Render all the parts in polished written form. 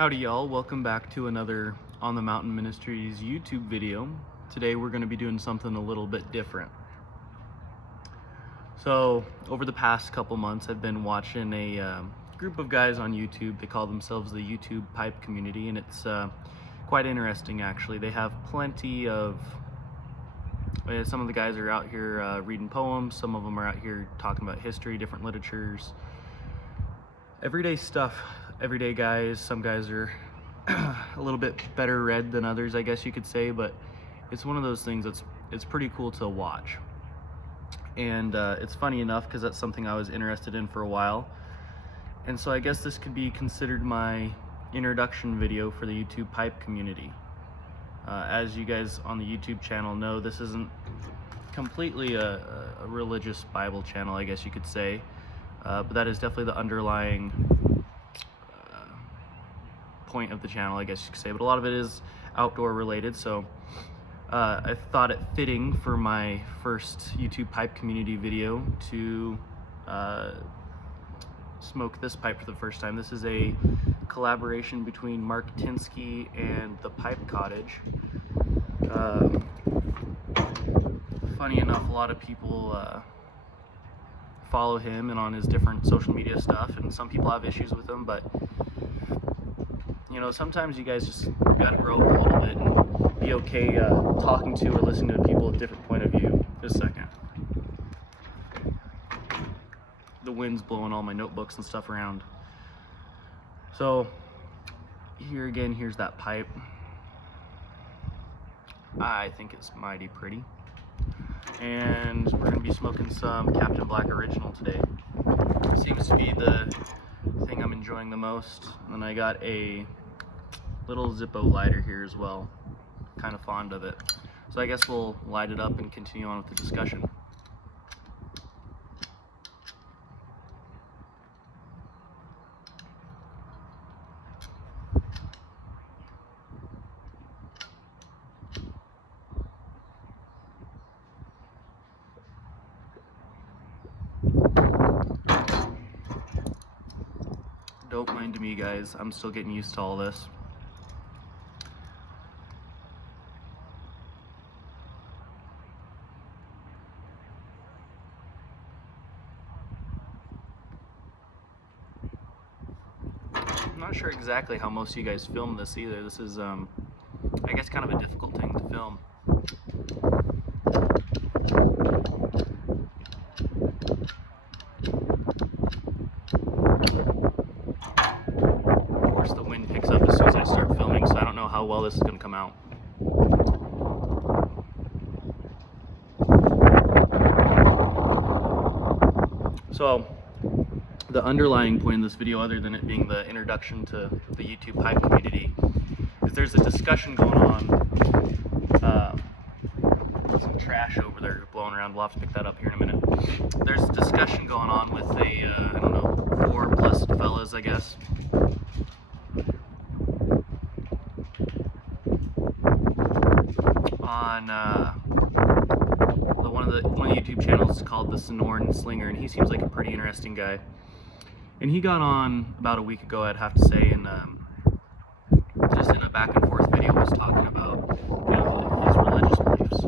Howdy y'all, welcome back to another On the Mountain Ministries YouTube video. Today we're going to be doing something a little bit different. So over the past couple months I've been watching a group of guys on YouTube. They call themselves the YouTube Pipe Community, and it's quite interesting actually. They have plenty of, some of the guys are out here reading poems, some of them are out here talking about history, different literatures, everyday stuff. Everyday guys. Some guys are a little bit better read than others, I guess you could say, but it's one of those things it's pretty cool to watch. And it's funny enough because that's something I was interested in for a while, and so I guess this could be considered my introduction video for the YouTube Pipe Community. As you guys on the YouTube channel know, this isn't completely a religious Bible channel, I guess you could say, but that is definitely the underlying point of the channel, I guess you could say. But a lot of it is outdoor related, so I thought it fitting for my first YouTube Pipe Community video to smoke this pipe for the first time. This is a collaboration between Mark Tinsky and the Pipe Cottage. Funny enough, a lot of people follow him and on his different social media stuff, and some people have issues with him, but you know, sometimes you guys just gotta grow up a little bit and be okay talking to or listening to people with a different point of view. Just a second. The wind's blowing all my notebooks and stuff around. So here again, here's that pipe. I think it's mighty pretty. And we're gonna be smoking some Captain Black Original today. Seems to be the thing I'm enjoying the most. And then I got a little Zippo lighter here as well. Kind of fond of it. So I guess we'll light it up and continue on with the discussion. Don't mind me, guys. I'm still getting used to all this. I'm not sure exactly how most of you guys film this either. This is, I guess, kind of a difficult thing to film. Of course, the wind picks up as soon as I start filming, so I don't know how well this is going to come out. So, the underlying point in this video, other than it being the introduction to the YouTube Pipe Community, is there's a discussion going on. Some trash over there blowing around. We'll have to pick that up here in a minute. There's a discussion going on with I don't know, 4+ fellas, I guess. On one of the YouTube channels is called the Sonoran Slinger, and he seems like a pretty interesting guy. And he got on about a week ago, I'd have to say, and just in a back and forth video was talking about, you know, his religious beliefs.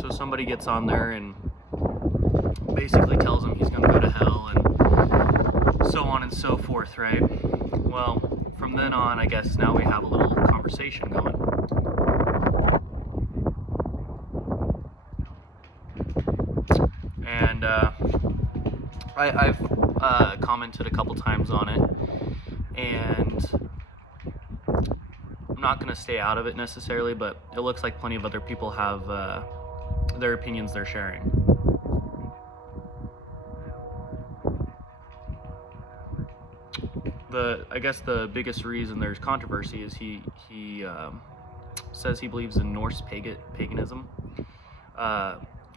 So somebody gets on there and basically tells him he's going to go to hell and so on and so forth, right? Well, from then on, I guess now we have a little conversation going. And I've commented a couple times on it, and I'm not going to stay out of it necessarily, but it looks like plenty of other people have their opinions they're sharing. I guess the biggest reason there's controversy is he says he believes in Norse paganism.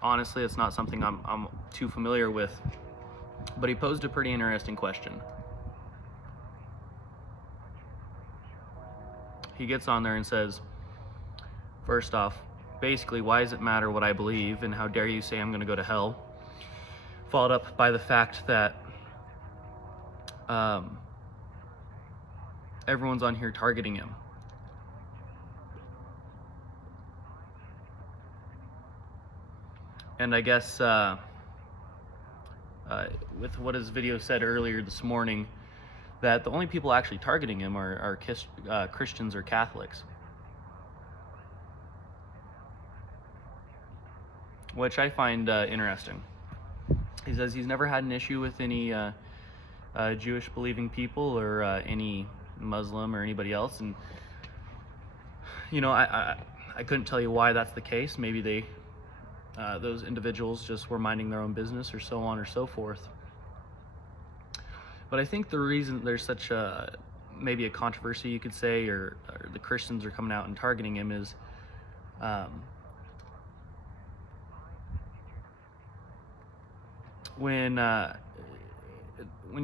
Honestly, it's not something I'm too familiar with, but he posed a pretty interesting question. He gets on there and says, first off, basically, why does it matter what I believe, and how dare you say I'm going to go to hell? followed up by the fact that everyone's on here targeting him. And I guess with what his video said earlier this morning, that the only people actually targeting him are Christians or Catholics. Which I find interesting. He says he's never had an issue with any Jewish believing people or any Muslim or anybody else, and you know, I couldn't tell you why that's the case. Maybe they those individuals just were minding their own business, or so on or so forth. But I think the reason there's such maybe a controversy, you could say, or the Christians are coming out and targeting him is when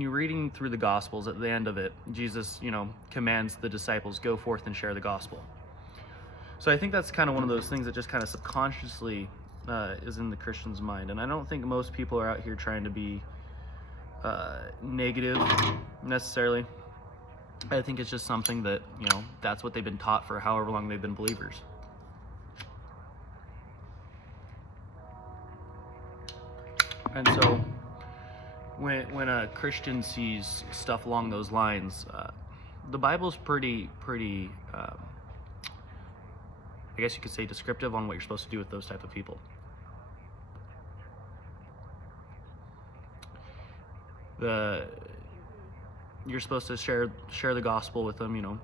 you're reading through the Gospels, at the end of it, Jesus, you know, commands the disciples, go forth and share the gospel. So I think that's kind of one of those things that just kind of subconsciously is in the Christian's mind. And I don't think most people are out here trying to be negative necessarily. I think it's just something that, you know, that's what they've been taught for however long they've been believers. And so when a Christian sees stuff along those lines, the Bible's pretty I guess you could say descriptive on what you're supposed to do with those type of people. You're supposed to share the gospel with them, you know.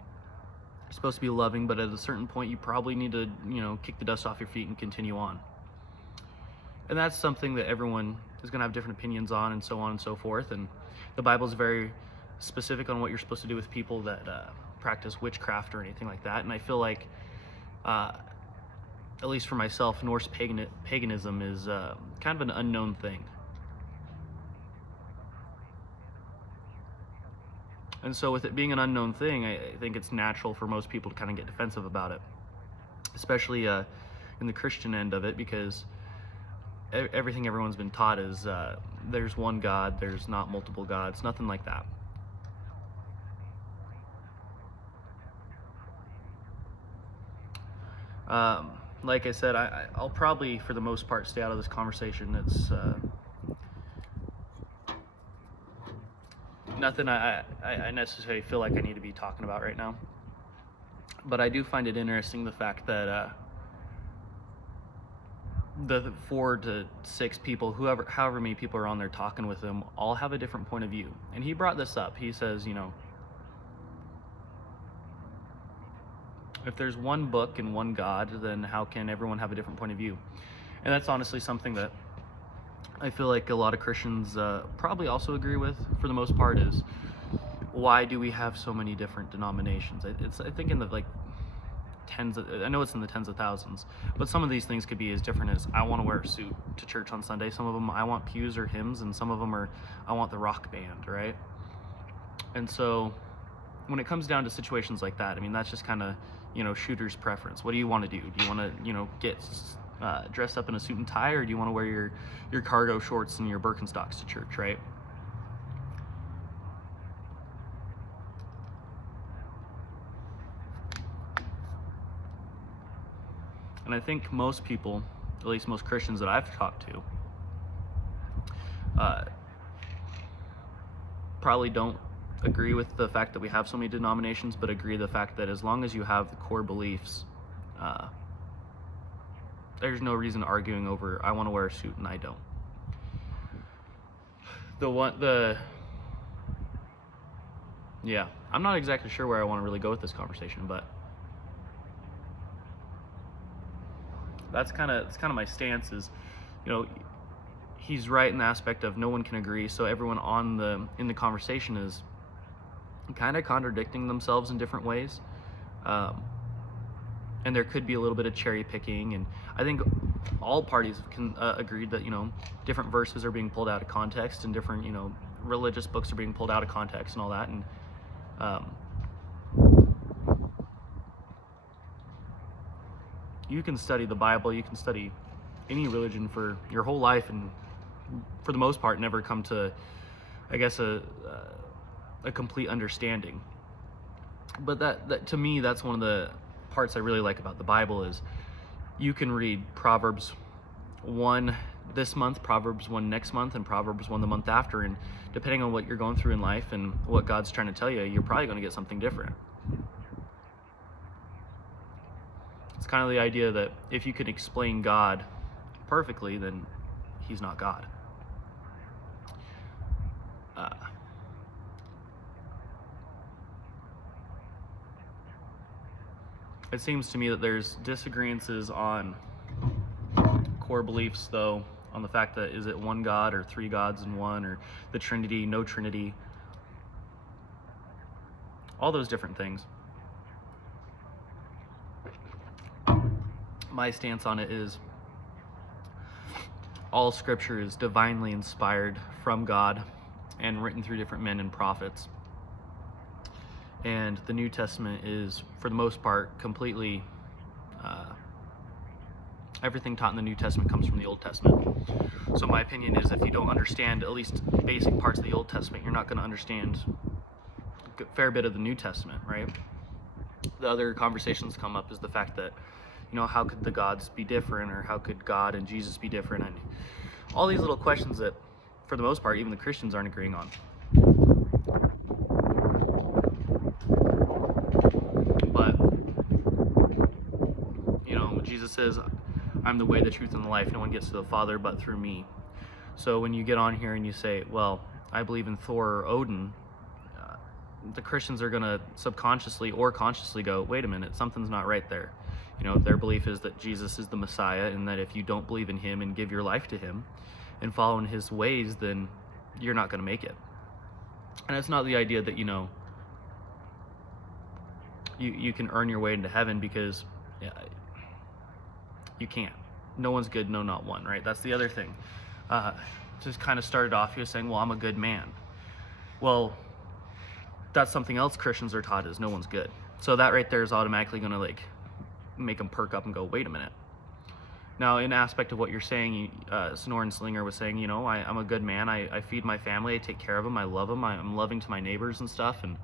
You're supposed to be loving, but at a certain point you probably need to, you know, kick the dust off your feet and continue on. And that's something that everyone is going to have different opinions on, and so on and so forth. And the Bible's very specific on what you're supposed to do with people that practice witchcraft or anything like that. And I feel like, at least for myself, Norse paganism is kind of an unknown thing. And so with it being an unknown thing, I think it's natural for most people to kind of get defensive about it, especially in the Christian end of it, because everything everyone's been taught is there's one God, there's not multiple gods, nothing like that. Like I said, I'll probably, for the most part, stay out of this conversation. It's nothing I necessarily feel like I need to be talking about right now. But I do find it interesting, the fact that the 4 to 6 people, however many people are on there talking with him, all have a different point of view. And he brought this up. He says, you know, if there's one book and one God, then how can everyone have a different point of view? And that's honestly something that I feel like a lot of Christians probably also agree with, for the most part, is why do we have so many different denominations? I think in the I know it's in the tens of thousands, but some of these things could be as different as I want to wear a suit to church on Sunday. Some of them I want pews or hymns, and some of them are I want the rock band, right? And so when it comes down to situations like that, I mean, that's just kind of, you know, shooter's preference. What do you want to do? Do you want to, you know, get dressed up in a suit and tie, or do you want to wear your cargo shorts and your Birkenstocks to church, right? And I think most people, at least most Christians that I've talked to, probably don't agree with the fact that we have so many denominations, but agree the fact that as long as you have the core beliefs, there's no reason arguing over I want to wear a suit and I don't. Yeah, I'm not exactly sure where I want to really go with this conversation, but that's kind of my stance. Is, you know, he's right in the aspect of no one can agree, so everyone in the conversation is kind of contradicting themselves in different ways, and there could be a little bit of cherry picking. And I think all parties can agreed that, you know, different verses are being pulled out of context, and different, you know, religious books are being pulled out of context and all that. And you can study the Bible, you can study any religion for your whole life, and for the most part, never come to, I guess, a complete understanding. But that to me, that's one of the parts I really like about the Bible is you can read Proverbs 1 this month, Proverbs 1 next month, and Proverbs 1 the month after, and depending on what you're going through in life and what God's trying to tell you, you're probably going to get something different. It's kind of the idea that if you can explain God perfectly, then he's not God. It seems to me that there's disagreements on core beliefs, though, on the fact that is it one God or three gods in one, or the Trinity, no Trinity, all those different things. My stance on it is all scripture is divinely inspired from God and written through different men and prophets. And the New Testament is, for the most part, completely, everything taught in the New Testament comes from the Old Testament. So my opinion is if you don't understand at least basic parts of the Old Testament, you're not going to understand a fair bit of the New Testament, right? The other conversations come up is the fact that, how could the gods be different, or how could God and Jesus be different, and all these little questions that, for the most part, even the Christians aren't agreeing on. But, Jesus says, I'm the way, the truth, and the life. No one gets to the Father but through me. So when you get on here and you say, well, I believe in Thor or Odin, the Christians are going to subconsciously or consciously go, wait a minute, something's not right there. Their belief is that Jesus is the Messiah, and that if you don't believe in him and give your life to him and follow in his ways, then you're not going to make it. And it's not the idea that, you can earn your way into heaven, because you can't. No one's good, no, not one, right? That's the other thing. Just kind of started off, he was saying, well, I'm a good man. Well, that's something else Christians are taught, is no one's good. So that right there is automatically going to make them perk up and go, wait a minute. Now, in aspect of what you're saying, Sonoran Slinger was saying, I'm a good man. I feed my family. I take care of them. I love them. I'm loving to my neighbors and stuff. And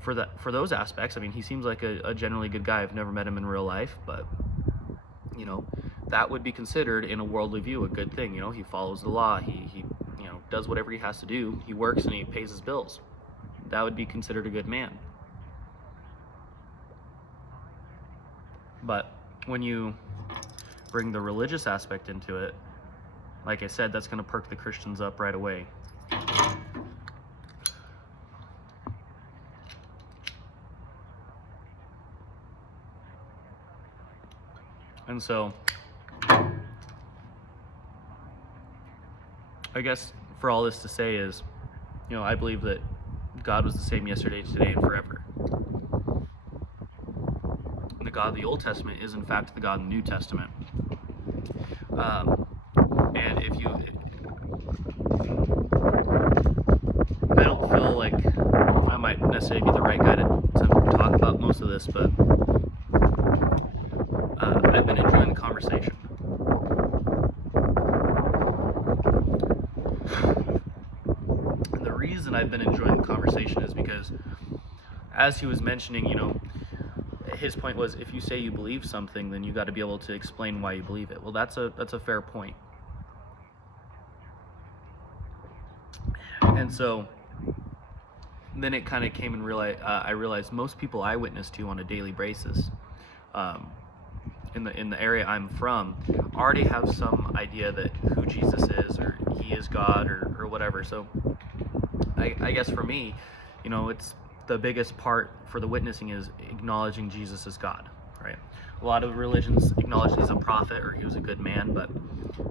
for those aspects, I mean, he seems like a generally good guy. I've never met him in real life, but that would be considered in a worldly view a good thing. He follows the law. He does whatever he has to do. He works and he pays his bills. That would be considered a good man. But when you bring the religious aspect into it, like I said, that's going to perk the Christians up right away. And so, I guess for all this to say is, I believe that God was the same yesterday, today, and forever. And the God of the Old Testament is in fact the God in the New Testament. And I don't feel like I might necessarily be the right guy to talk about most of this, but I've been enjoying the conversation. And the reason I've been enjoying the conversation is because, as he was mentioning, his point was, if you say you believe something, then you got to be able to explain why you believe it. Well, that's a fair point. And so then it kind of came and I realized most people I witness to on a daily basis, in the area I'm from, already have some idea that who Jesus is, or he is God, or whatever. So I guess for me, it's the biggest part for the witnessing is acknowledging Jesus as God, right? A lot of religions acknowledge he's a prophet or he was a good man, but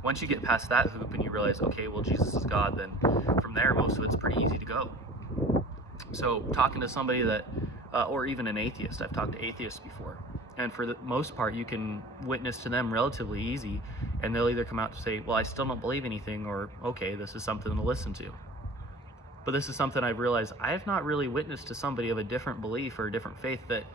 once you get past that hoop and you realize, okay, well, Jesus is God, then from there, most of it's pretty easy to go. So talking to somebody that, or even an atheist, I've talked to atheists before, and for the most part, you can witness to them relatively easy, and they'll either come out to say, well, I still don't believe anything, or, okay, this is something to listen to. But this is something I've realized I have not really witnessed to somebody of a different belief or a different faith that,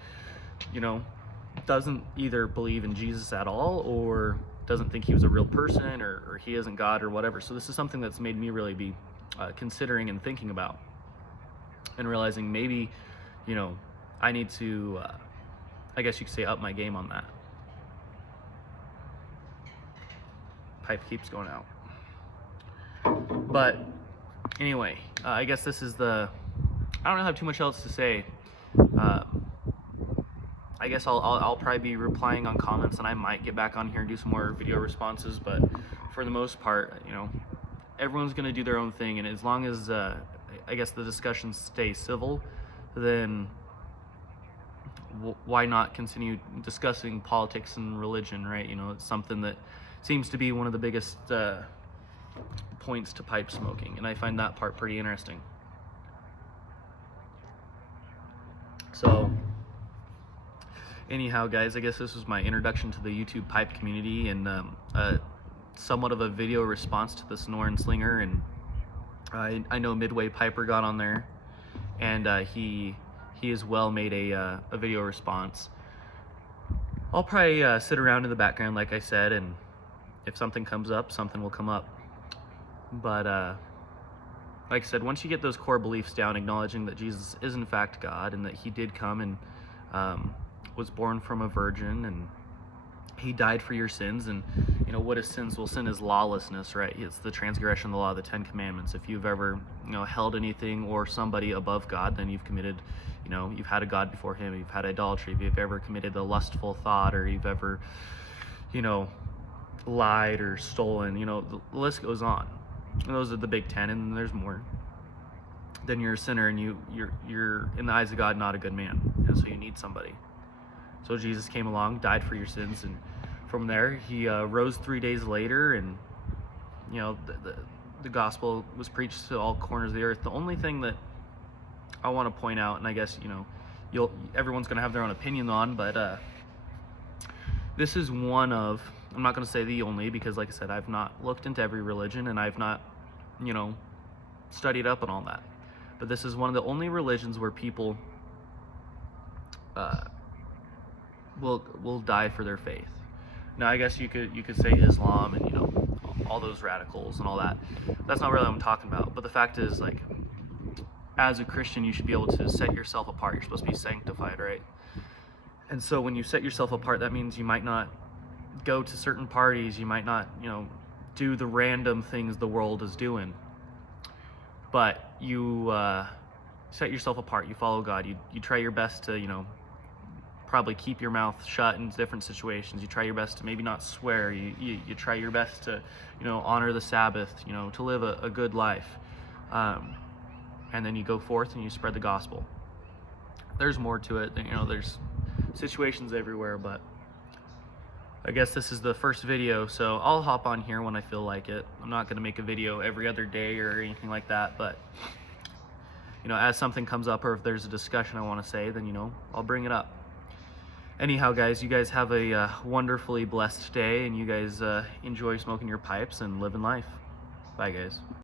doesn't either believe in Jesus at all, or doesn't think he was a real person, or he isn't God or whatever. So this is something that's made me really be considering and thinking about, and realizing maybe, you know, I need to, I guess you could say, up my game on that. Pipe keeps going out. But anyway, I guess this is I don't have too much else to say. I guess I'll probably be replying on comments, and I might get back on here and do some more video responses, but for the most part, you know, everyone's gonna do their own thing, and as long as I guess the discussions stay civil, then why not continue discussing politics and religion, right? You know, it's something that seems to be one of the biggest points to pipe smoking, and I find that part pretty interesting. So anyhow, guys, I guess this was my introduction to the YouTube pipe community, and somewhat of a video response to the Sonoran Slinger. And I know Midway Piper got on there, and he as well made a video response. I'll probably sit around in the background, like I said, and if something comes up, something will come up. But like I said, once you get those core beliefs down, acknowledging that Jesus is in fact God, and that he did come and was born from a virgin, and he died for your sins, and you know what is sins? Well, sin is lawlessness, right? It's the transgression of the law of the 10 Commandments. If you've ever, you know, held anything or somebody above God, then you've committed, you know, you've had a god before him. You've had idolatry. If you've ever committed a lustful thought, or you've ever, you know, lied or stolen, you know, the list goes on. And those are the big 10, and there's more. Then you're a sinner, and you're in the eyes of God not a good man, and so you need somebody. So Jesus came along, died for your sins, and from there he rose 3 days later, and you know the gospel was preached to all corners of the earth. The only thing that I want to point out, and I guess, you know, everyone's going to have their own opinion on, but this is one of, I'm not going to say the only, because like I said, I've not looked into every religion, and I've not, you know, studied up on all that. But this is one of the only religions where people will die for their faith. Now, I guess you could say Islam, and you know, all those radicals and all that. That's not really what I'm talking about. But the fact is, like, as a Christian, you should be able to set yourself apart. You're supposed to be sanctified, right? And so when you set yourself apart, that means you might not go to certain parties. You might not, you know, do the random things the world is doing. But you set yourself apart. You follow God. You try your best to, you know, probably keep your mouth shut in different situations. You try your best to maybe not swear. You try your best to, you know, honor the Sabbath, you know, to live a good life. And then you go forth and you spread the gospel. There's more to it. You know, there's situations everywhere, but I guess this is the first video, so I'll hop on here when I feel like it. I'm not going to make a video every other day or anything like that, but you know, as something comes up, or if there's a discussion I want to say, then, you know, I'll bring it up. Anyhow, guys, you guys have a wonderfully blessed day, and you guys enjoy smoking your pipes and living life. Bye, guys.